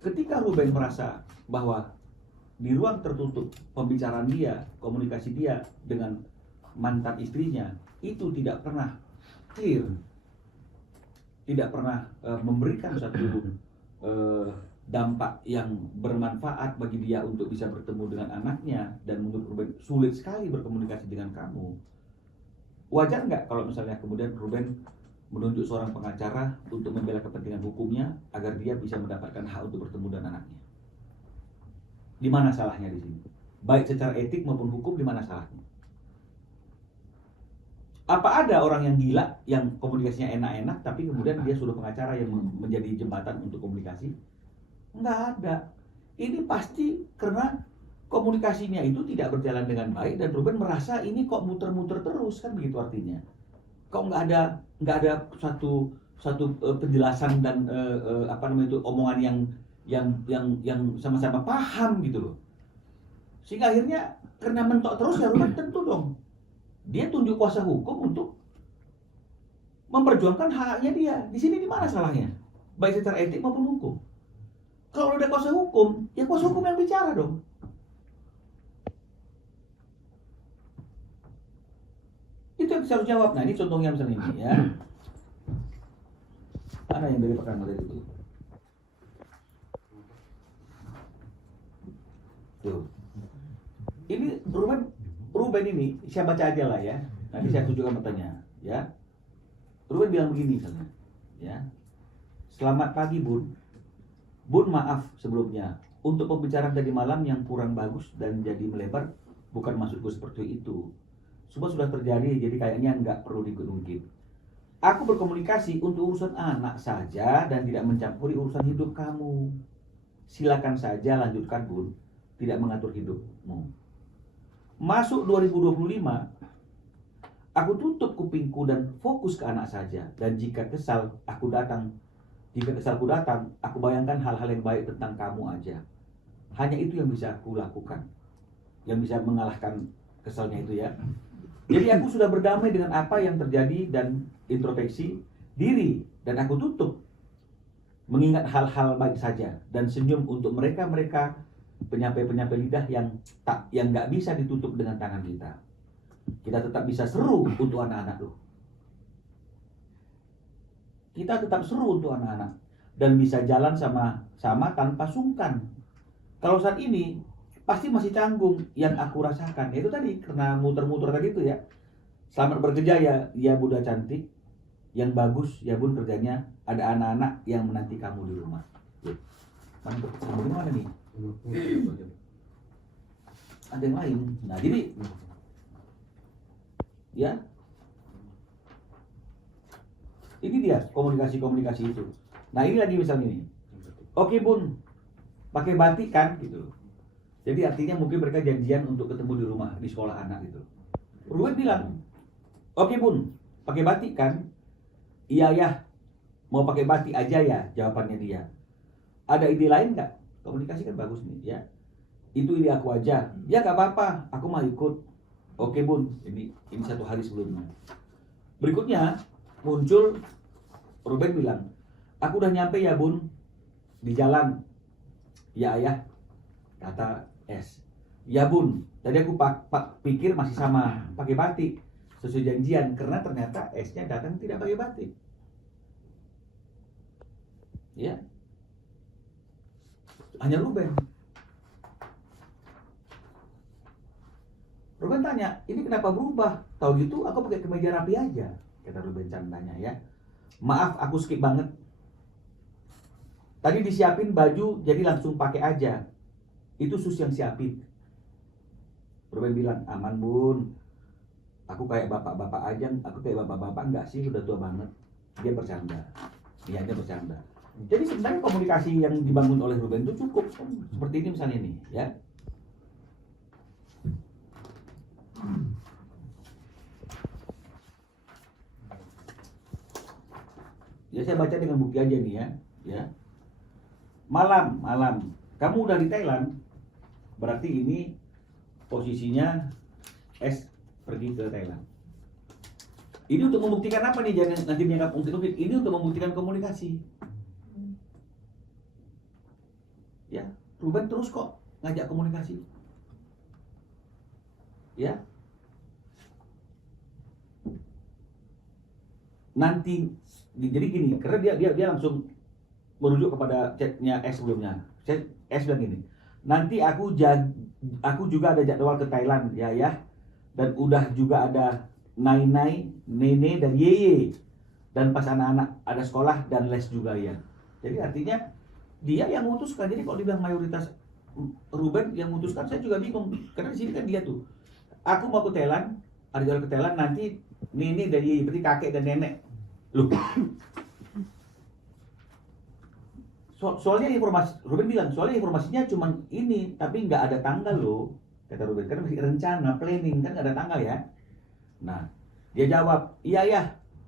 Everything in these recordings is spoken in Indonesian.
ketika Ruben merasa bahwa di ruang tertutup pembicaraan dia, komunikasi dia dengan mantan istrinya itu tidak pernah clear, tidak pernah memberikan satu dampak yang bermanfaat bagi dia untuk bisa bertemu dengan anaknya, dan menurut Ruben sulit sekali berkomunikasi dengan kamu. Wajar nggak kalau misalnya kemudian Ruben menunjuk seorang pengacara untuk membela kepentingan hukumnya agar dia bisa mendapatkan hak untuk bertemu dengan anaknya? Di mana salahnya di sini? Baik secara etik maupun hukum, di mana salahnya? Apa ada orang yang gila yang komunikasinya enak-enak tapi kemudian dia suruh pengacara yang menjadi jembatan untuk komunikasi? Enggak ada. Ini pasti karena komunikasinya itu tidak berjalan dengan baik dan Ruben merasa ini kok muter-muter terus, kan begitu artinya. Kok nggak ada satu penjelasan dan apa namanya itu omongan yang sama-sama paham gitu loh. Sehingga akhirnya karena mentok terus ya Ruben tentu dong dia tunjuk kuasa hukum untuk memperjuangkan haknya dia. Di sini di mana salahnya? Baik secara etik maupun hukum. Kalau udah kuasa hukum, ya kuasa hukum yang bicara dong. Itu yang bisa harus jawab. Nah ini contohnya misalnya ini ya. Mana yang dari pekan tadi itu? Tuh. Ini Ruben ini, saya baca aja lah ya. Nanti saya tunjukkan matanya, ya. Ruben bilang begini misalnya, ya. Selamat pagi Bun. Bun maaf sebelumnya untuk pembicaraan tadi malam yang kurang bagus dan jadi melebar. Bukan maksudku seperti itu. Semua sudah terjadi, jadi kayaknya nggak perlu diungkit. Aku berkomunikasi untuk urusan anak saja dan tidak mencampuri urusan hidup kamu. Silakan saja lanjutkan Bun, tidak mengatur hidupmu. Masuk 2025, aku tutup kupingku dan fokus ke anak saja. Dan jika kesalku datang, aku bayangkan hal-hal yang baik tentang kamu aja. Hanya itu yang bisa aku lakukan, yang bisa mengalahkan kesalnya itu ya. Jadi aku sudah berdamai dengan apa yang terjadi dan introspeksi diri, dan aku tutup mengingat hal-hal baik saja dan senyum untuk mereka penyampai lidah yang nggak bisa ditutup dengan tangan kita. Kita tetap bisa seru untuk anak-anak loh. Kita tetap seru untuk anak-anak dan bisa jalan sama tanpa sungkan. Kalau saat ini pasti masih canggung yang aku rasakan. Itu tadi karena muter-muter tadi itu ya. Selamat bekerja ya Buddha cantik. Yang bagus ya Bun kerjanya. Ada anak-anak yang menanti kamu di rumah. Mantap. Bagaimana nih? Ada yang lain. Nah jadi ya ini dia komunikasi itu. Nah ini lagi misalnya nih. Oke Bun, pakai batik kan gitu. Jadi artinya mungkin mereka janjian untuk ketemu di rumah, di sekolah anak gitu. Ruben bilang, oke Bun, pakai batik kan? Iya ya, mau pakai batik aja ya, jawabannya dia. Ada ide lain nggak? Komunikasi kan bagus nih ya. Itu ide aku aja. Ya gak apa-apa, aku mau ikut. Oke Bun, ini 1 hari sebelumnya. Berikutnya muncul Ruben bilang, aku udah nyampe ya Bun, di jalan. Ya ayah, kata S. Ya Bun, tadi aku pikir masih sama, pakai batik sesuai janjian, karena ternyata S-nya datang tidak pakai batik. Ya, hanya Ruben. Ruben tanya, ini kenapa berubah? Tahu gitu aku pakai kemeja rapi aja, kata Ruben candanya ya. Maaf, aku skip banget. Tadi disiapin baju, jadi langsung pakai aja. Itu Sus yang siapin. Ruben bilang, aman Bun. Aku kayak bapak-bapak aja. Aku kayak bapak-bapak enggak sih, udah tua banget. Dia bercanda. Dia bercanda. Jadi sebenarnya komunikasi yang dibangun oleh Ruben itu cukup. Seperti ini misalnya nih, ya. Ya saya baca dengan bukti aja nih ya. Malam. Kamu udah di Thailand. Berarti ini posisinya S pergi ke Thailand. Ini untuk membuktikan apa nih? Jangan nanti menganggap ungkit-ungkit. Ini untuk membuktikan komunikasi. Ya, Ruben terus kok ngajak komunikasi. Ya. Nanti jadi gini, karena dia langsung merujuk kepada chatnya S sebelumnya. S bilang gini, nanti aku juga ada jadwal ke Thailand ya, dan udah juga ada Nai, Nene dan Yeye, dan pas anak-anak ada sekolah dan les juga ya. Jadi artinya dia yang memutuskan. Jadi kalau dibilang mayoritas Ruben yang memutuskan, saya juga bingung karena di sini kan dia tuh, aku mau ke Thailand, ada jadwal ke Thailand, nanti Nene dan Yeye, berarti kakek dan nenek. Loh, soalnya informasi, Ruben bilang, soalnya informasinya cuma ini, tapi nggak ada tanggal loh, kata Ruben, karena masih rencana, planning, kan nggak ada tanggal ya. Nah, dia jawab, iya ya,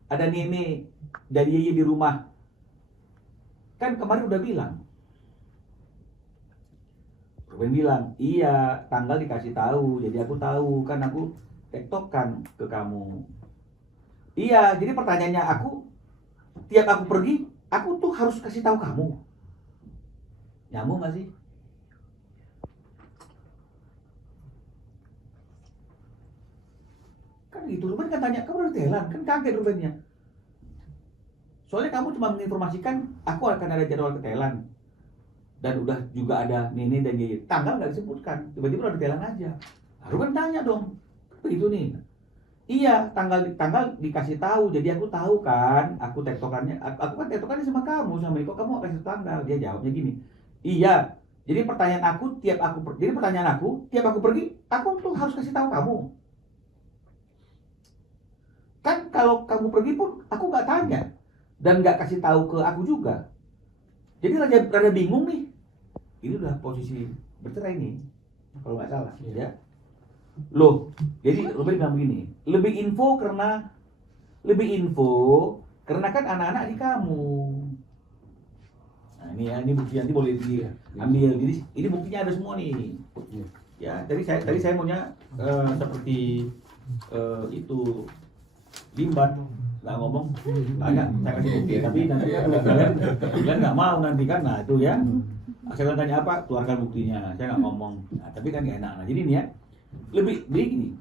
ada Nene dan Yeye di rumah. Kan kemarin udah bilang. Ruben bilang, iya, tanggal dikasih tahu, jadi aku tahu, kan aku tektokan ke kamu. Iya, jadi pertanyaannya aku, tiap aku pergi, aku tuh harus kasih tahu kamu. Nyambung gak sih? Kan gitu, Ruben kan tanya, kamu udah di Thailand? Kan kaget Rubennya. Soalnya kamu cuma menginformasikan, aku akan ada jadwal ke Thailand. Dan udah juga ada Nene dan Yeye. Tanggal gak disebutkan, tiba-tiba udah di Thailand aja. Nah, Ruben tanya dong, begitu nih. Iya, tanggal dikasih tahu, jadi aku tahu kan, aku tektokannya sama kamu, sama Iko, kamu kasih tanggal. Dia jawabnya gini, iya, jadi pertanyaan aku tiap aku pergi, aku tuh harus kasih tahu kamu. Kan kalau kamu pergi pun aku nggak tanya dan nggak kasih tahu ke aku juga. Jadi rada bingung nih. Ini udah posisi bercerai nih, kalau nggak salah, ya. Loh, jadi Ruben bilang begini, lebih info karena kan anak-anak di kamu. Nah ini ya, ini bukti nanti boleh diambil. Jadi ini buktinya ada semua nih. Ya, tadi saya maunya seperti itu Limban nggak ngomong, tanya saya kasih bukti, tapi nanti kalian nggak mau nanti kan, nah itu ya. Saya tanya apa, keluarkan buktinya, saya nggak ngomong. Nah, tapi kan nggak enak. Nah jadi ini ya. Lebih gini.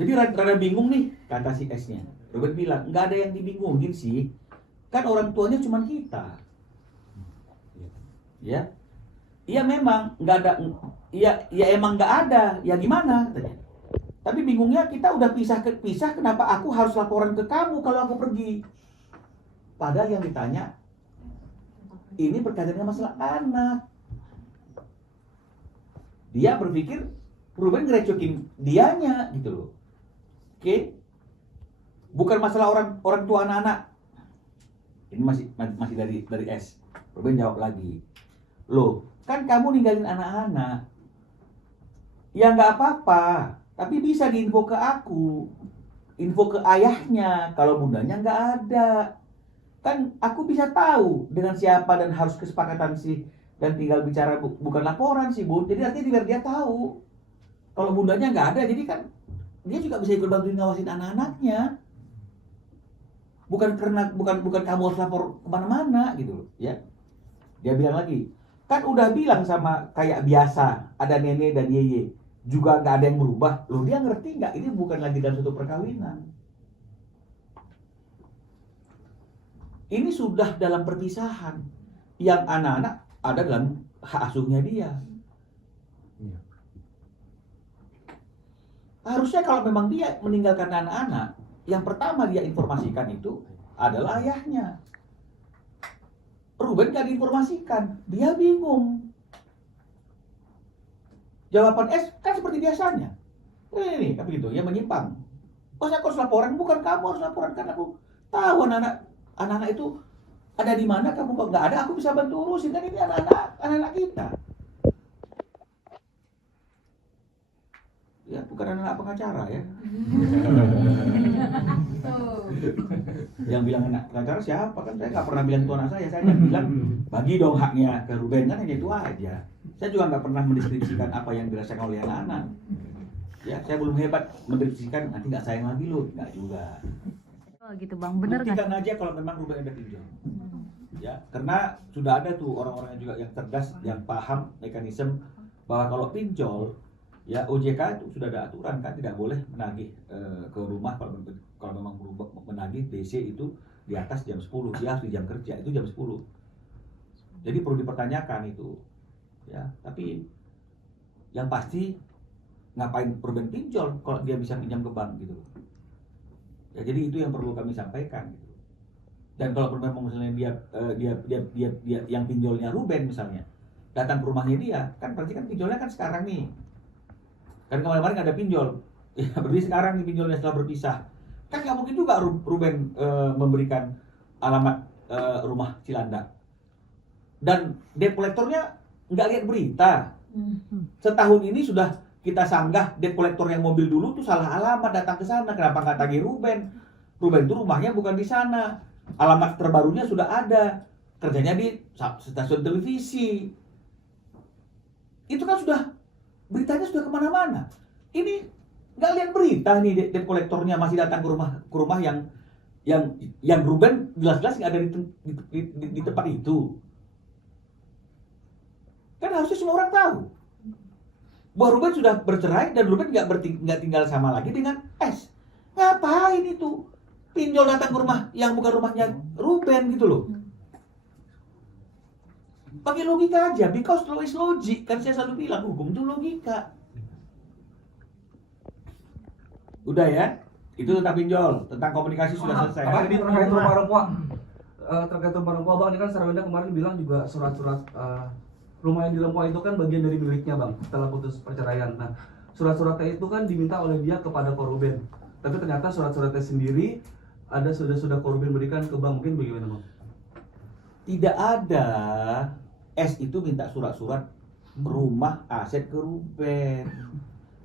Jadi rada bingung nih kata si S-nya. Robert bilang, nggak ada yang dibingungin sih. Kan orang tuanya cuma kita. Ya. Iya memang nggak ada. Iya emang nggak ada. Ya gimana? Tapi bingungnya kita udah pisah, kenapa aku harus laporan ke kamu kalau aku pergi? Padahal yang ditanya ini berkaitan dengan masalah anak. Dia berpikir Ruben ngerecokin dianya gitu loh. Oke? Bukan masalah orang tua anak-anak. Ini masih dari S. Ruben jawab lagi. Loh, kan kamu ninggalin anak-anak. Ya nggak apa-apa, tapi bisa diinfo ke aku. Info ke ayahnya kalau bundanya nggak ada. Kan aku bisa tahu dengan siapa dan harus kesepakatan sih, dan tinggal bicara bukan laporan sih, Bun. Jadi artinya biar dia tahu. Kalau bundanya nggak ada, jadi kan dia juga bisa ikut bantuin ngawasin anak-anaknya. Bukan kamu harus lapor kemana-mana gitu loh, ya. Dia bilang lagi, kan udah bilang sama kayak biasa, ada Nene dan Yeye, juga nggak ada yang berubah. Loh dia ngerti nggak? Ini bukan lagi dalam suatu perkawinan. Ini sudah dalam perpisahan. Yang anak-anak ada dalam hak asuhnya dia. Harusnya kalau memang dia meninggalkan anak-anak, yang pertama dia informasikan itu adalah ayahnya. Ruben gak diinformasikan, dia bingung. Jawaban S kan seperti biasanya. Ini kan begitu, ya menyimpang. Oh saya harus laporan, bukan kamu harus laporan, kan aku tahu anak-anak itu ada di mana, kamu kok nggak ada, aku bisa bantu urusin, kan ini anak-anak kita. Ya bukan anak pengacara ya. Yang bilang anak pengacara siapa, kan saya nggak pernah bilang itu anak saya hanya bilang bagi dong haknya ke Ruben, kan hanya itu aja. Saya juga nggak pernah mendeskripsikan apa yang dirasakan oleh anak-anak. Ya saya belum hebat mendeskripsikan, nanti nggak sayang lagi loh, nggak juga. Oh gitu bang, bener nggak? Buktikan aja kalau memang Ruben ada pinjam. Ya, karena sudah ada tuh orang-orang juga yang cerdas, yang paham mekanisme bahwa kalau pinjol, ya OJK itu sudah ada aturan kan, tidak boleh menagih ke rumah kalau memang menagih DC itu di atas jam 10, dia harus di jam kerja itu jam 10. Jadi perlu dipertanyakan itu, ya. Tapi yang pasti ngapain Ruben pinjol kalau dia bisa pinjam ke bank gitu. Ya, jadi itu yang perlu kami sampaikan gitu. Dan kalau memang misalnya dia yang pinjolnya Ruben misalnya datang ke rumahnya dia, kan berarti kan pinjolnya kan sekarang nih. Kan kemarin nggak ada pinjol, ya berarti sekarang nih pinjolnya setelah berpisah. Kan nggak mungkin juga Ruben memberikan alamat rumah Cilandak. Dan debt collectornya nggak lihat berita. Setahun ini sudah kita sanggah debt collector yang mobil dulu tuh salah alamat datang ke sana. Kenapa nggak tagih Ruben? Ruben itu rumahnya bukan di sana. Alamat terbarunya sudah ada. Kerjanya di stasiun televisi. Itu kan sudah beritanya sudah kemana-mana. Ini nggak lihat berita nih debt collectornya masih datang ke rumah yang Ruben jelas-jelas nggak ada di tempat itu. Kan harusnya semua orang tahu bahwa Ruben sudah bercerai dan Ruben nggak tinggal sama lagi dengan S. Ngapain itu pinjol datang ke rumah yang bukan rumahnya Ruben gitu loh? Pakai logika aja, because law is logic. Kan saya selalu bilang hukum itu logika. Udah ya, itu tentang pinjol, tentang komunikasi sudah selesai. Apa ini terkait rumah Rempoa? Terkait rumah Rempoa Bang, ini kan Sarwenda kemarin bilang juga surat-surat rumah yang di Rempoa itu kan bagian dari miliknya Bang setelah putus perceraian. Nah, surat-suratnya itu kan diminta oleh dia kepada Koruben. Tapi ternyata surat-suratnya sendiri ada sudah Koruben berikan ke Bang. Mungkin bagaimana Bang? Tidak ada. S itu minta surat-surat rumah aset ke Ruben.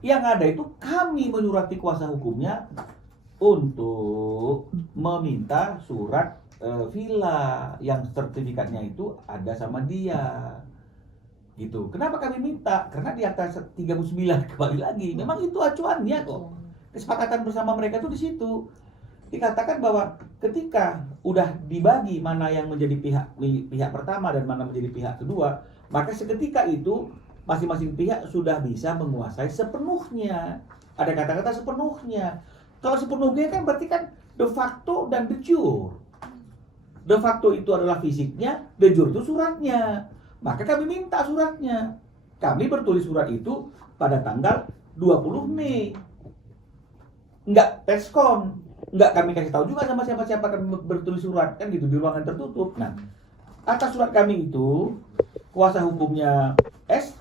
Yang ada itu kami menyurati kuasa hukumnya untuk meminta surat villa yang sertifikatnya itu ada sama dia. Gitu. Kenapa kami minta? Karena di atas 39 kembali lagi. Memang itu acuannya kok. Kesepakatan bersama mereka itu di situ. Dikatakan bahwa ketika udah dibagi mana yang menjadi pihak pertama dan mana menjadi pihak kedua, maka seketika itu masing-masing pihak sudah bisa menguasai sepenuhnya. Ada kata-kata sepenuhnya. Kalau sepenuhnya kan berarti kan de facto dan de jure. De facto itu adalah fisiknya, de jure itu suratnya. Maka kami minta suratnya. Kami bertulis surat itu pada tanggal 20 Mei. Enggak preskon. Enggak kami kasih tahu juga sama siapa-siapa kami bertulis surat. Kan gitu, di ruangan tertutup. Nah, atas surat kami itu, kuasa hukumnya S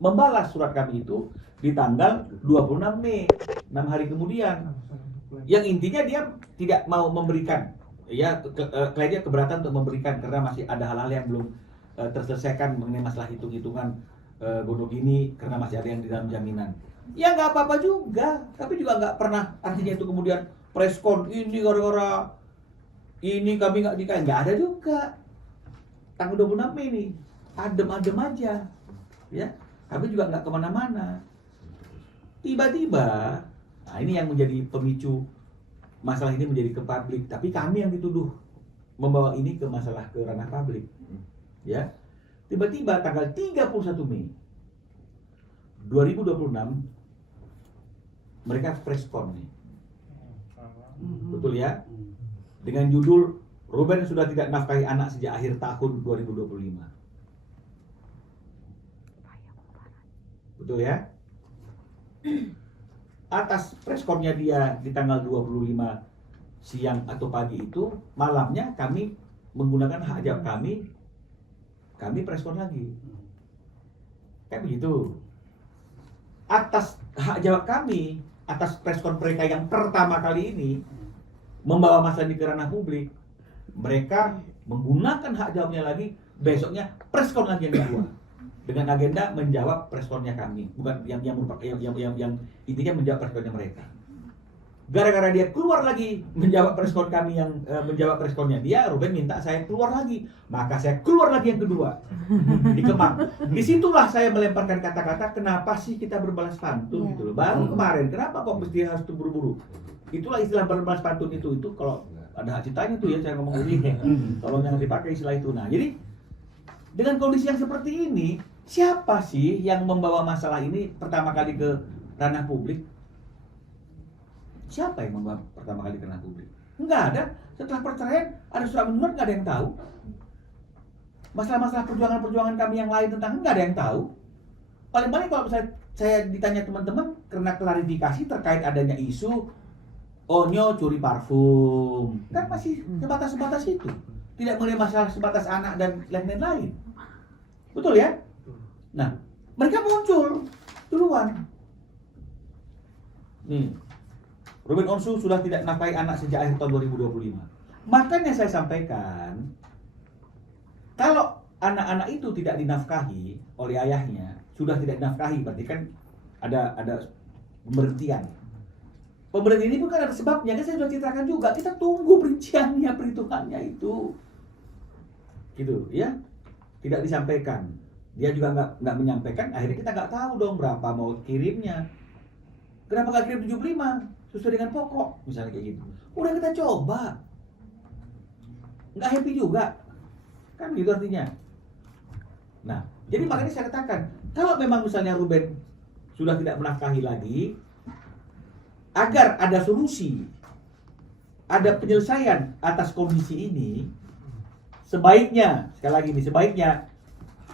membalas surat kami itu di tanggal 26 Mei. 6 hari kemudian. Yang intinya dia tidak mau memberikan. Ya, kliennya keberatan untuk memberikan karena masih ada hal-hal yang belum terselesaikan mengenai masalah hitung-hitungan godok ini karena masih ada yang di dalam jaminan. Ya nggak apa-apa juga, tapi juga nggak pernah artinya itu kemudian preskon ini gara-gara ini kami nggak dikain, nggak ada juga. Tanggal 26 Mei ini adem-adem aja, ya. Kami juga nggak kemana-mana. Tiba-tiba, nah ini yang menjadi pemicu masalah ini menjadi ke publik, tapi kami yang dituduh membawa ini ke masalah ke ranah publik. Ya, tiba-tiba tanggal 31 Mei 2026 mereka preskon nih, betul ya, dengan judul Ruben sudah tidak nafkahi anak sejak akhir tahun 2025, betul ya. Atas preskonnya dia di tanggal 25 siang atau pagi itu, malamnya kami menggunakan hak jawab kami preskon lagi. Kayak begitu. Atas hak jawab kami, atas preskon mereka yang pertama kali ini membawa masalah di ranah publik, mereka menggunakan hak jawabnya lagi, besoknya preskon lagi yang kedua dengan agenda menjawab preskonnya kami, bukan yang intinya menjawab preskonnya mereka. Gara-gara dia keluar lagi menjawab preskon kami yang menjawab preskonnya dia, Ruben minta saya keluar lagi, maka saya keluar lagi yang kedua di Kemang. Disitulah saya melemparkan kata-kata, kenapa sih kita berbalas pantun gitu loh. Baru kemarin, kenapa kok mesti harus buru-buru? Itulah istilah berbalas pantun itu kalau ada hak ciptanya tuh ya, saya ngomong begini. Tolong jangan dipakai istilah itu. Nah, jadi dengan kondisi yang seperti ini, siapa sih yang membawa masalah ini pertama kali ke ranah publik? Siapa yang membawa pertama kali ke ranah publik? Enggak ada. Setelah perceraian, ada surat menyurat, nggak ada yang tahu. Masalah-masalah perjuangan-perjuangan kami yang lain tentang nggak ada yang tahu. Paling-paling kalau saya ditanya teman-teman karena klarifikasi terkait adanya isu Onyo curi parfum, kan masih sebatas itu. Tidak mengenai masalah sebatas anak dan lain-lain. Betul ya? Nah, mereka muncul duluan. Nih, Ruben Onsu sudah tidak nafkahi anak sejak akhir tahun 2025. Makanya saya sampaikan, kalau anak-anak itu tidak dinafkahi oleh ayahnya, sudah tidak dinafkahi, berarti kan ada pemberhentian. Pemberhentian ini bukan ada sebabnya, kan saya sudah ceritakan juga. Kita tunggu perinciannya, perhitungannya itu, gitu ya. Tidak disampaikan, dia juga nggak menyampaikan. Akhirnya kita nggak tahu dong berapa mau kirimnya. Kenapa nggak kirim 75 sesuai dengan pokok, misalnya kayak gitu. Udah kita coba, nggak happy juga, kan gitu artinya. Nah, jadi makanya saya katakan, kalau memang misalnya Ruben sudah tidak menafkahi lagi, agar ada solusi, ada penyelesaian atas kondisi ini, sebaiknya, sekali lagi nih, sebaiknya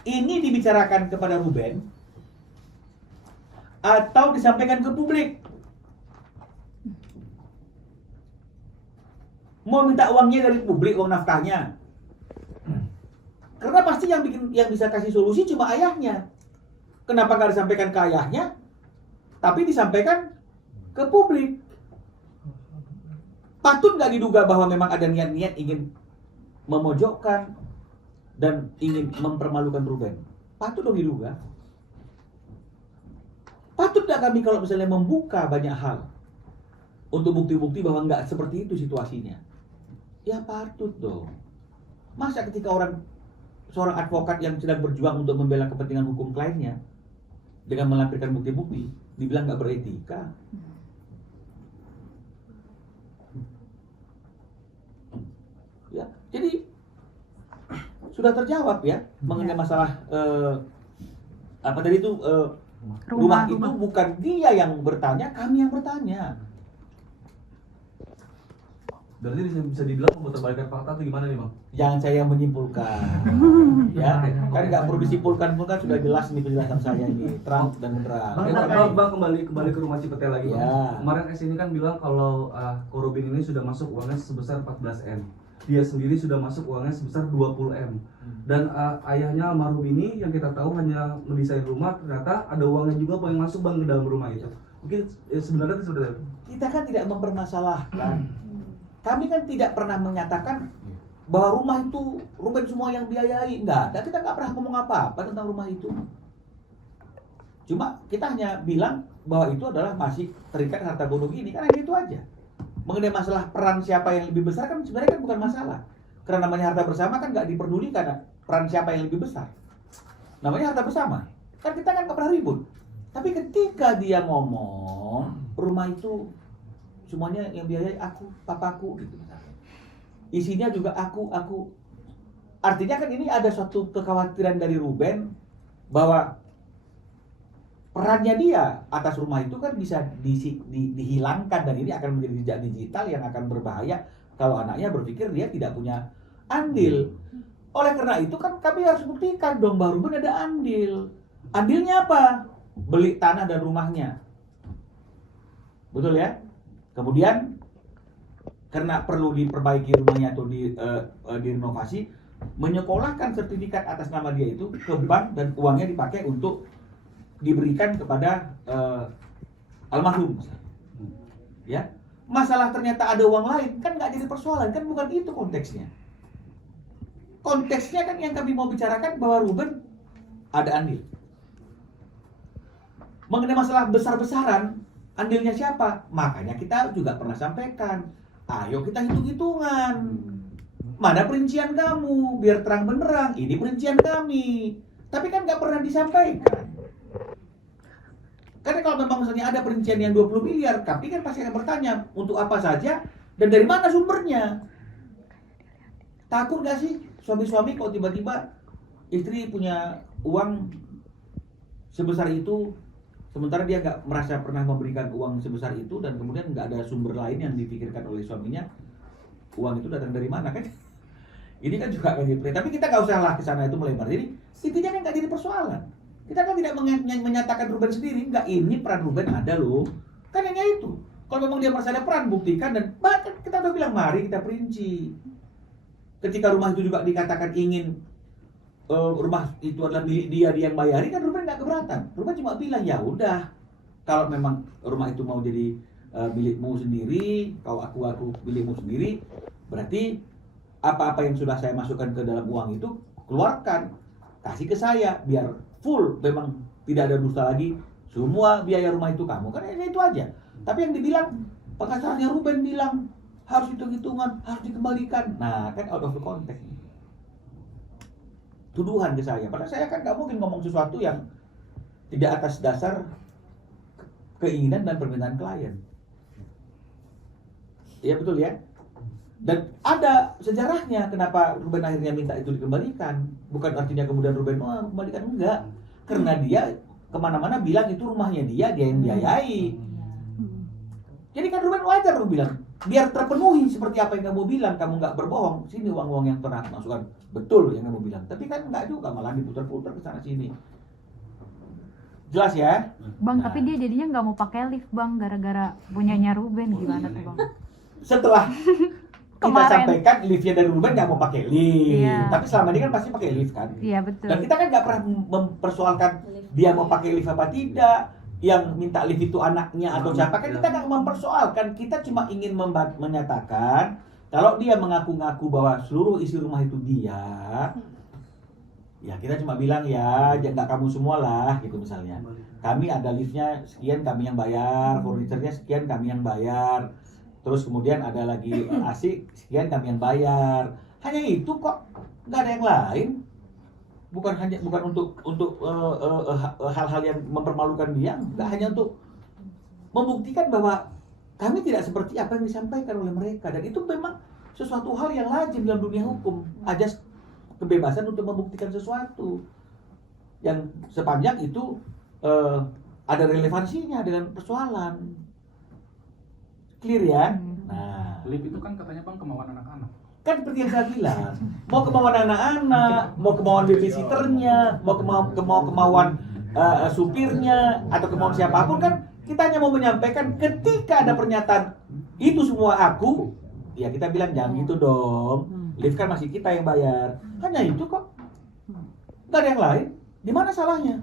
ini dibicarakan kepada Ruben atau disampaikan ke publik. Mau minta uangnya dari publik, uang nafkahnya. Karena pasti yang bisa kasih solusi cuma ayahnya. Kenapa nggak disampaikan ke ayahnya, tapi disampaikan ke publik? Patut nggak diduga bahwa memang ada niat-niat ingin memojokkan dan ingin mempermalukan Ruben? Patut dong diduga. Patut nggak kami kalau misalnya membuka banyak hal untuk bukti-bukti bahwa nggak seperti itu situasinya? Ya patut dong. Masa ketika seorang advokat yang sedang berjuang untuk membela kepentingan hukum kliennya dengan melampirkan bukti-bukti dibilang nggak beretika? Ya, jadi sudah terjawab ya mengenai masalah apa tadi itu rumah itu bukan dia yang bertanya, kami yang bertanya. Berarti bisa dibilang memutarbalikkan fakta atau gimana nih Bang? Jangan saya yang menyimpulkan, ya kan nggak perlu disimpulkan pun kan sudah jelas nih penjelasan saya ini, terang dan terang. Bang, kembali ke rumah Cipete lagi Bang. Ya. Kemarin S ini kan bilang kalau Korobin ini sudah masuk uangnya sebesar 14 M. Dia sendiri sudah masuk uangnya sebesar 20 M. Dan ayahnya almarhum ini yang kita tahu hanya mendesain rumah, ternyata ada uangnya juga yang masuk Bang ke dalam rumah itu. Mungkin sebenarnya itu seperti itu. Kita kan tidak mempermasalahkan. Kami kan tidak pernah menyatakan bahwa rumah itu Ruben semua yang biayai. Enggak ada, kita nggak pernah ngomong apa-apa tentang rumah itu. Cuma kita hanya bilang bahwa itu adalah masih terikat harta gono gini, kan hanya itu aja. Mengenai masalah peran siapa yang lebih besar kan sebenarnya kan bukan masalah. Karena namanya harta bersama kan nggak diperdulikan peran siapa yang lebih besar. Namanya harta bersama. Kan kita kan nggak pernah ribut. Tapi ketika dia ngomong rumah itu semuanya yang biayai aku, papaku gitu. Isinya juga aku. Artinya kan ini ada suatu kekhawatiran dari Ruben bahwa perannya dia atas rumah itu kan bisa dihilangkan, dan ini akan menjadi jejak digital yang akan berbahaya kalau anaknya berpikir dia tidak punya andil. Oleh karena itu kan kami harus buktikan dong bahwa Ruben ada andil. Andilnya apa? Beli tanah dan rumahnya. Betul ya? Kemudian karena perlu diperbaiki rumahnya atau direnovasi, menyekolahkan sertifikat atas nama dia itu ke bank dan uangnya dipakai untuk diberikan kepada almarhum. Ya, masalah ternyata ada uang lain kan nggak jadi persoalan, kan bukan itu konteksnya. Konteksnya kan yang kami mau bicarakan bahwa Ruben ada andil. Mengenai masalah besar-besaran, andilnya siapa? Makanya kita juga pernah sampaikan, ayo kita hitung-hitungan. Mana perincian kamu? Biar terang benderang, ini perincian kami. Tapi kan nggak pernah disampaikan. Karena kalau memang misalnya ada perincian yang 20 miliar, tapi kan pasti akan bertanya, untuk apa saja dan dari mana sumbernya? Takut gak sih suami-suami kalau tiba-tiba istri punya uang sebesar itu, sementara dia nggak merasa pernah memberikan uang sebesar itu, dan kemudian nggak ada sumber lain yang dipikirkan oleh suaminya, uang itu datang dari mana kan? Ini kan juga kan gitu. Tapi kita nggak usah lah ke sana itu melebar. Jadi intinya kan nggak jadi persoalan. Kita kan tidak menyatakan Ruben sendiri, nggak, ini peran Ruben ada loh. Kan hanya itu. Kalau memang dia merasa ada peran, buktikan, dan bahkan kita udah bilang mari kita perinci. Ketika rumah itu juga dikatakan ingin rumah itu adalah milik dia yang bayari, kan Ruben nggak keberatan. Ruben cuma bilang ya udah, kalau memang rumah itu mau jadi milikmu sendiri, kalau aku milikmu sendiri, berarti apa-apa yang sudah saya masukkan ke dalam uang itu keluarkan, kasih ke saya biar full, memang tidak ada dusta lagi, semua biaya rumah itu kamu, kan hanya itu aja. Tapi yang dibilang pengacaranya Ruben bilang harus hitung-hitungan, harus dikembalikan. Nah, kan out of the context. Tuduhan ke saya. Padahal saya kan nggak mungkin ngomong sesuatu yang tidak atas dasar keinginan dan permintaan klien. Iya betul ya. Dan ada sejarahnya kenapa Ruben akhirnya minta itu dikembalikan. Bukan artinya kemudian Ruben kembalikan, enggak. Karena dia kemana-mana bilang itu rumahnya dia yang biayai. Jadi kan Ruben wajar lu bilang, biar terpenuhi seperti apa yang kamu bilang, kamu nggak berbohong, sini uang-uang yang pernah masukkan, betul yang kamu bilang. Tapi kan nggak juga, malah diputar-putar ke sana sini. Jelas ya? Bang, tapi dia jadinya nggak mau pakai lift bang, gara-gara punyanya Ruben, gimana tuh bang? Setelah kita Kemarin. sampaikan liftnya dari Ruben nggak mau pakai lift, Iya. tapi selama ini kan pasti pakai lift kan? Iya betul. Dan kita kan nggak pernah mempersoalkan dia mau pakai lift apa tidak, yang minta lift itu anaknya atau siapa, kan kita nggak mempersoalkan. Kita cuma ingin menyatakan kalau dia mengaku-ngaku bahwa seluruh isi rumah itu dia, ya kita cuma bilang ya nggak kamu semua lah gitu misalnya. Kami ada liftnya sekian, kami yang bayar, furniturnya sekian, kami yang bayar, terus kemudian ada lagi AC sekian, kami yang bayar. Hanya itu kok, nggak ada yang lain. Bukan untuk hal-hal yang mempermalukan dia, nggak, hanya untuk membuktikan bahwa kami tidak seperti apa yang disampaikan oleh mereka, dan itu memang sesuatu hal yang lazim dalam dunia hukum, ajas kebebasan untuk membuktikan sesuatu yang sepanjang itu ada relevansinya dengan persoalan. Clear ya? Nah, Lift itu kan katanya bang kemauan anak-anak. kan seperti yang saya bilang, mau kemauan anak-anak, mau kemauan babysitternya, mau kemauan supirnya, atau kemauan siapapun, kan kita hanya mau menyampaikan ketika ada pernyataan itu semua aku, ya kita bilang jangan gitu dong, lift kan masih kita yang bayar, hanya itu kok, nggak ada yang lain. Di mana salahnya?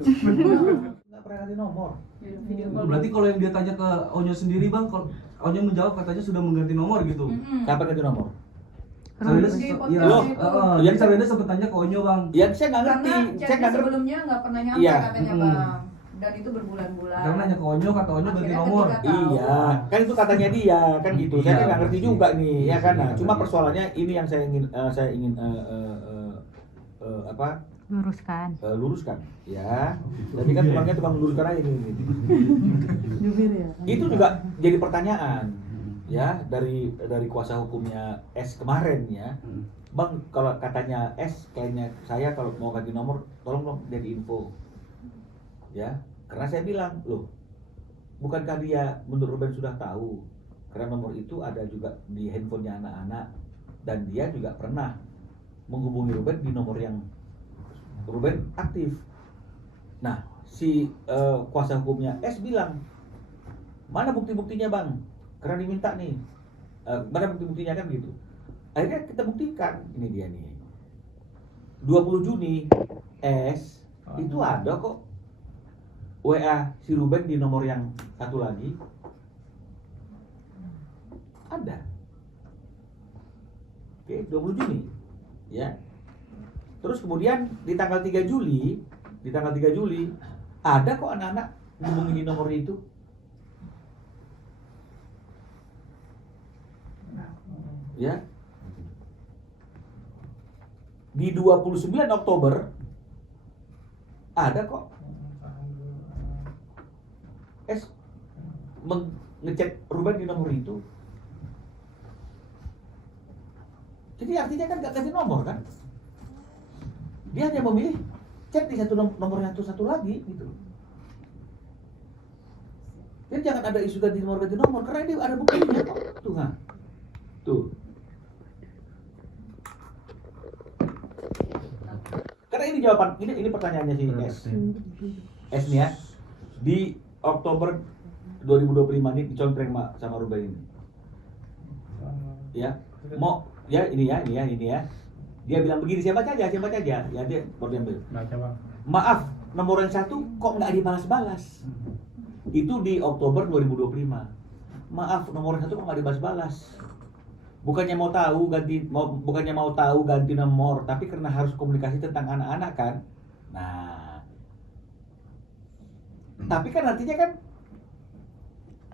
Nggak pernah ganti nomor. Berarti kalau yang dia tanya ke Onyo sendiri bang, kalau Onyo menjawab katanya sudah mengganti nomor gitu. Kapan ganti nomor? Sarwenda Di iya. podcast itu. Jadi Sarwenda sempat tanya ke Onyo bang. Ya saya nggak ngerti, Karena saya chatnya nggak ngerti. sebelumnya nggak pernah nyampe Iya. katanya bang, dan itu berbulan-bulan. Karena nanya ke Onyo, kata Onyo ganti Akhirnya nomor. ketika tahu. Iya, kan itu katanya dia, kan gitu. Saya Iya. kan nggak ngerti juga nih, ya kan. Nah, Iya. cuma persoalannya ini yang saya ingin luruskan, ya. Tapi kan tukang luruskan aja ini. Itu juga jadi pertanyaan, ya, dari kuasa hukumnya S kemarin ya. Bang, kalau katanya S, kayaknya saya kalau mau ganti nomor, tolong dong jadi info, ya. Karena saya bilang, loh, bukankah dia menurut Ruben sudah tahu? Karena nomor itu ada juga di handphonenya anak-anak, dan dia juga pernah menghubungi Ruben di nomor yang Ruben aktif. Nah, si kuasa hukumnya S bilang, mana bukti-buktinya bang? Karena diminta nih, mana bukti-buktinya kan gitu. Akhirnya kita buktikan, ini dia nih, 20 Juni S itu ada kok WA si Ruben di nomor yang satu lagi, ada. Oke, 20 Juni ya. Terus kemudian di tanggal 3 Juli ada kok anak-anak ngomongin di nomor itu. Ya. Di 29 Oktober ada kok ngechat Ruben di nomor itu. Jadi artinya kan gak ganti nomor kan? Dia hanya memilih chat di satu nomor satu lagi gitu. Dan jangan ada isu ganti nomor karena ini ada buktinya kok. Tuh kan. Tuh. Karena ini jawaban, ini pertanyaannya si S. S nih ya. Di Oktober 2025 ini dicontreng sama Ruben ini. Ya. Mau ya ini ya. Dia bilang begini, saya baca aja. Ya dia baru diambil. Baca bang. Maaf, nomor yang satu kok nggak dibalas-balas? Itu di Oktober 2025. Maaf, nomor yang satu kok nggak dibalas-balas? Bukannya mau tahu ganti nomor, tapi karena harus komunikasi tentang anak-anak kan. Nah, tapi kan artinya kan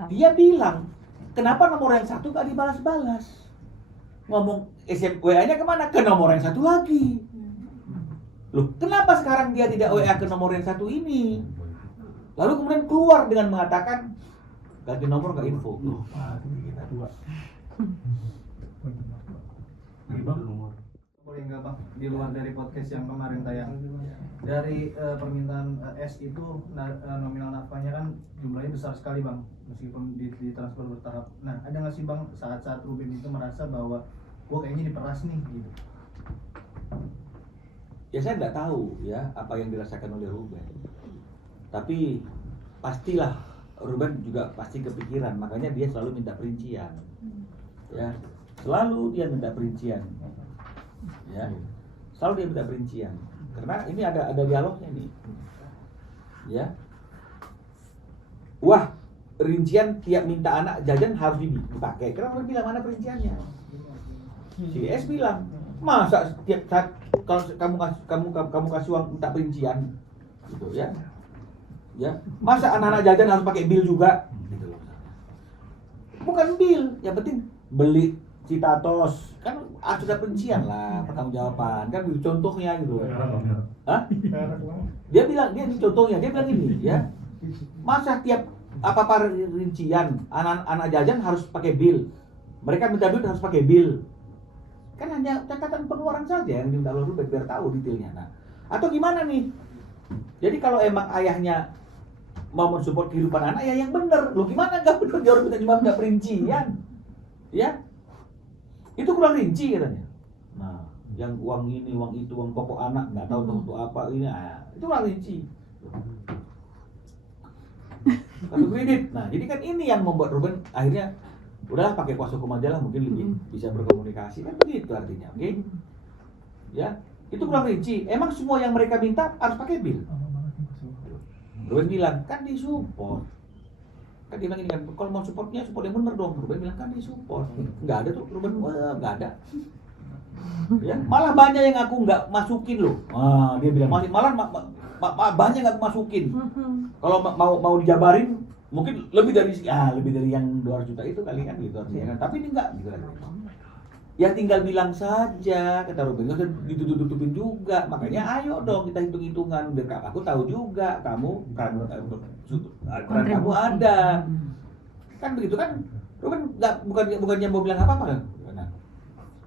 dia bilang, kenapa nomor yang satu nggak dibalas-balas? Ngomong WA-nya kemana? Ke nomor yang satu lagi. Loh, kenapa sekarang dia tidak WA ke nomor yang satu ini? Lalu kemudian keluar dengan mengatakan ganti nomor nggak info. Loh, kita dua. Boleh nggak bang, di luar dari podcast yang kemarin tayang, dari permintaan S itu nominal nafkahnya kan jumlahnya besar sekali bang, meskipun ditransfer bertahap. Nah, ada nggak sih bang saat-saat Ruben itu merasa bahwa gua kayaknya diperas nih gitu? Ya saya nggak tahu ya apa yang dirasakan oleh Ruben, tapi pastilah Ruben juga pasti kepikiran, makanya dia selalu minta perincian, ya selalu dia minta perincian, ya selalu dia minta perincian, karena ini ada dialognya nih, ya wah rincian tiap minta anak jajan harus dipakai, karena Ruben bilang mana perinciannya, si S bilang masa setiap saat kalau kamu kasih uang minta perincian gitu ya masa anak-anak jajan harus pakai bil juga gitu loh. Bukan bil, yang penting beli Citatos kan harus ada perincian lah, pertanggungjawaban kan gitu contohnya gitu. Hah? Dia bilang ini contohnya, dia bilang ini ya masa tiap apa rincian anak jajan harus pakai bil, mereka minta bil harus pakai bil. Kan hanya catatan pengeluaran saja yang diminta oleh Ruben biar tahu detailnya. Nah, atau gimana nih? Jadi kalau emang ayahnya mau mensupport kehidupan anak ya yang benar. Loh gimana nggak benar? Dia harus cuma minta perincian, ya? Itu kurang rinci katanya. Nah, yang uang ini, uang itu, uang pokok anak nggak tahu untuk apa ini, itu kurang rinci. Kartu kredit. Nah, jadi kan ini yang membuat Ruben akhirnya udahlah pakai kuasa hukum aja lah, mungkin lebih bisa berkomunikasi kan begitu artinya, oke? Ya, itu kurang rinci. Emang semua yang mereka minta harus pakai bil? Ruben bilang kan disupport. Kan dia bilang ini kan kalau mau supportnya support yang benar dong. Ruben bilang kan disupport. Nggak ada tuh Ruben, nggak ada. Ya, malah banyak yang aku nggak masukin loh. Dia bilang malah banyak nggak aku masukin. Kalau mau dijabarin mungkin lebih dari yang 200 juta itu kali kan gitu artinya kan. Tapi ini enggak gitu lagi. Ya tinggal bilang saja kata Ruben, nggak usah ditutup-tutupin juga. Makanya ayo dong kita hitung-hitungan biar aku tahu juga kamu peran kamu ada. Kan begitu kan. Ruben bukannya mau bilang apa-apa kan.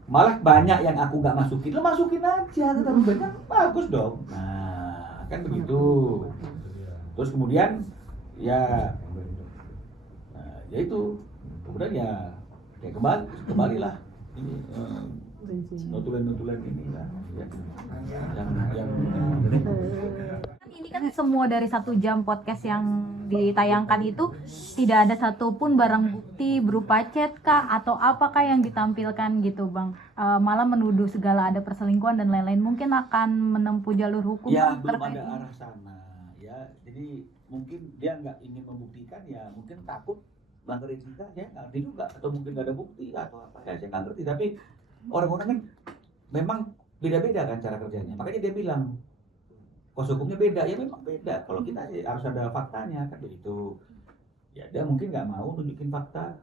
Malah banyak yang aku nggak masukin, lo masukin aja kata Ruben, kan bagus dong. Nah, kan begitu. Terus kemudian ya itu kemudian ya kembalilah ini notulen ini lah ya, yang Ini kan semua dari 1 jam podcast yang ditayangkan itu tidak ada satupun barang bukti berupa chat kah atau apakah yang ditampilkan gitu bang, malah menuduh segala ada perselingkuhan dan lain-lain, mungkin akan menempuh jalur hukum ya belum terkait ada ini. arah sana ya, jadi mungkin dia nggak ingin membuktikan ya, mungkin takut melanggar etika ya, nggak ngerti juga, atau mungkin nggak ada bukti atau apa ya, saya nggak ngerti. Tapi orang-orang kan memang beda-beda kan cara kerjanya, makanya dia bilang kuasa hukumnya beda, ya memang beda. Kalau kita harus ada faktanya kan begitu. Ya dia mungkin nggak mau nunjukin fakta,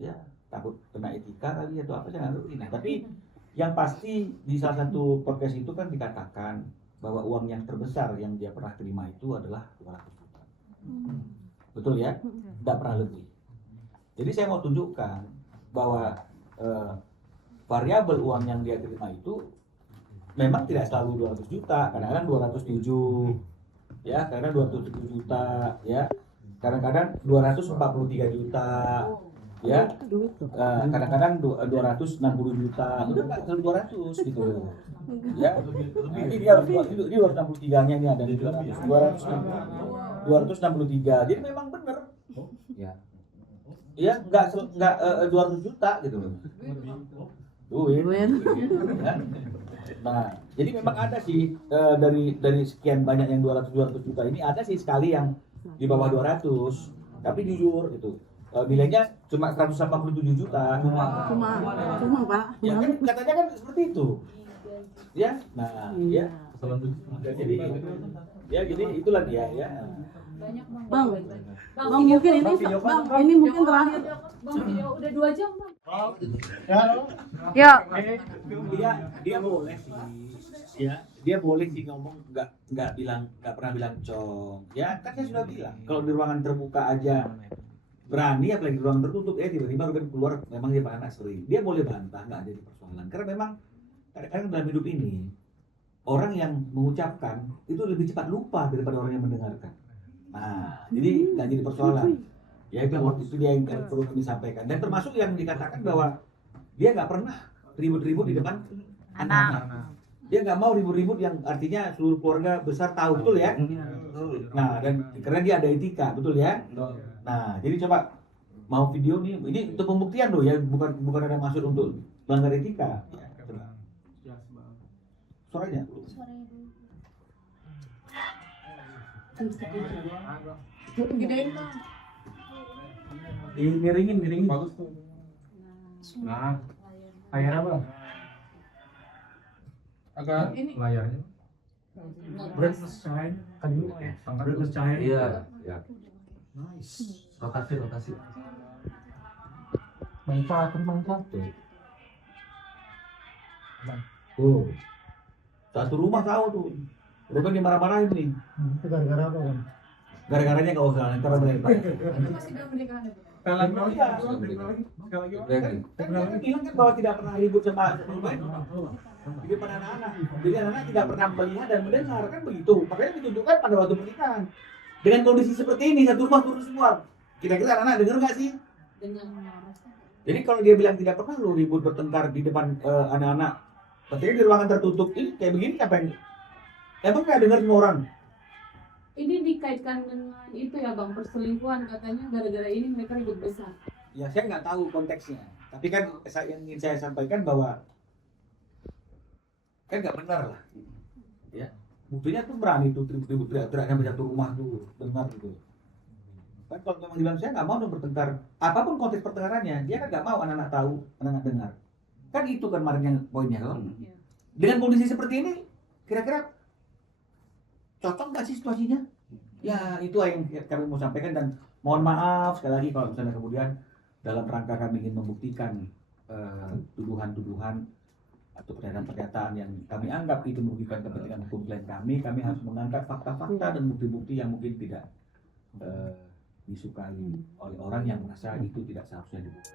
ya takut kena etika kali atau apa, saya nggak ngerti. Nah tapi yang pasti di salah satu podcast itu kan dikatakan bahwa uang yang terbesar yang dia pernah terima itu adalah 200 juta. Betul ya? Tidak pernah lebih. Jadi saya mau tunjukkan bahwa variabel uang yang dia terima itu memang tidak selalu 200 juta, kadang-kadang 207, ya, kadang-kadang 207 juta, ya, kadang-kadang 243 juta, ya, kadang-kadang 260 juta, itu nggak selalu 200 gitu loh, ya, ini dia 263-nya ini ada di 263, jadi memang benar, ya, ya nggak 200 juta gitu loh, duit, ya. Nah, jadi memang ada sih dari sekian banyak yang 200 juta ini ada sih sekali yang di bawah 200, tapi jujur gitu nilainya cuma 187 juta. Cuma Pak. Ya kan katanya kan seperti itu. Ya, nah, ya. Jadi itulah dia ya. Bang, mungkin ini ini mungkin terakhir. Bang, video udah 2 jam, Bang. Yuk. Dia boleh sih. Ya, dia boleh sih ngomong nggak pernah bilang cong. Ya, kan saya sudah bilang kalau di ruangan terbuka aja berani, apalagi di ruangan tertutup tiba-tiba Ruben keluar memang dia panas sering. Dia boleh bantah, nggak jadi persoalan. Karena memang kadang-kadang dalam hidup ini orang yang mengucapkan itu lebih cepat lupa daripada orang yang mendengarkan. Nah, jadi nggak jadi persoalan. Ya itu waktu itu dia yang perlu kami sampaikan. Dan termasuk yang dikatakan bahwa dia nggak pernah ribut-ribut di depan anak-anak. Dia nggak mau ribut-ribut yang artinya seluruh keluarga besar tahu, betul ya? Nah, dan karena dia ada etika, betul ya? Nah, jadi coba mau video nih, ini untuk pembuktian loh ya, bukan ada maksud untuk melanggar etika. Ya, coba. Suaranya. Gedein, Bang. Miringin bagus tuh. Nah, layar apa? Agak Ini. layarnya. Brightness cahaya kali ini ya. Brightness cahaya. Iya, ya. Nice. Rotasi. Manfaat. Tuh. Satu rumah tahu tuh. Ruben dimarah-marahin nih. Itu gara-gara apa kan? Gara-garanya nggak usah, nanti orang lain. Itu masih dalam pernikahan ya, Bang? Kan bilang kan bahwa tidak pernah ribut sama Ruben di depan anak-anak. Jadi anak-anak tidak pernah melihat dan mendengar, kan begitu. Makanya ditunjukkan pada waktu pernikahan. Dengan kondisi seperti ini, satu rumah turun semua. Kira-kira anak-anak dengar nggak sih? Jadi kalau dia bilang tidak pernah lo ribut bertengkar di depan anak-anak, ketika di ruangan tertutup ini kayak begini ngapain? Emang nggak dengar semua orang? Ini dikaitkan dengan itu ya Bang, perselingkuhan katanya gara-gara ini mereka ribut besar. Ya saya nggak tahu konteksnya. Tapi kan yang ingin saya sampaikan bahwa kan nggak benar lah. Ya, buktinya tuh berani tuh ribut teriak sampai satu rumah tuh dengar gitu. Kan kalau memang dibilang saya nggak mau dong bertengkar, apapun konteks pertengkarannya, dia kan nggak mau anak-anak tahu, anak-anak dengar. Kan itu kan kemarin yang poinnya kan. Dengan kondisi seperti ini, kira-kira cocok nggak sih situasinya? Ya itu yang kami mau sampaikan dan mohon maaf sekali lagi kalau misalnya kemudian dalam rangka kami ingin membuktikan tuduhan-tuduhan atau pernyataan-pernyataan yang kami anggap itu merugikan kepentingan hukum klien kami harus mengangkat fakta-fakta dan bukti-bukti yang mungkin tidak disukai oleh orang yang merasa itu tidak seharusnya dibuka.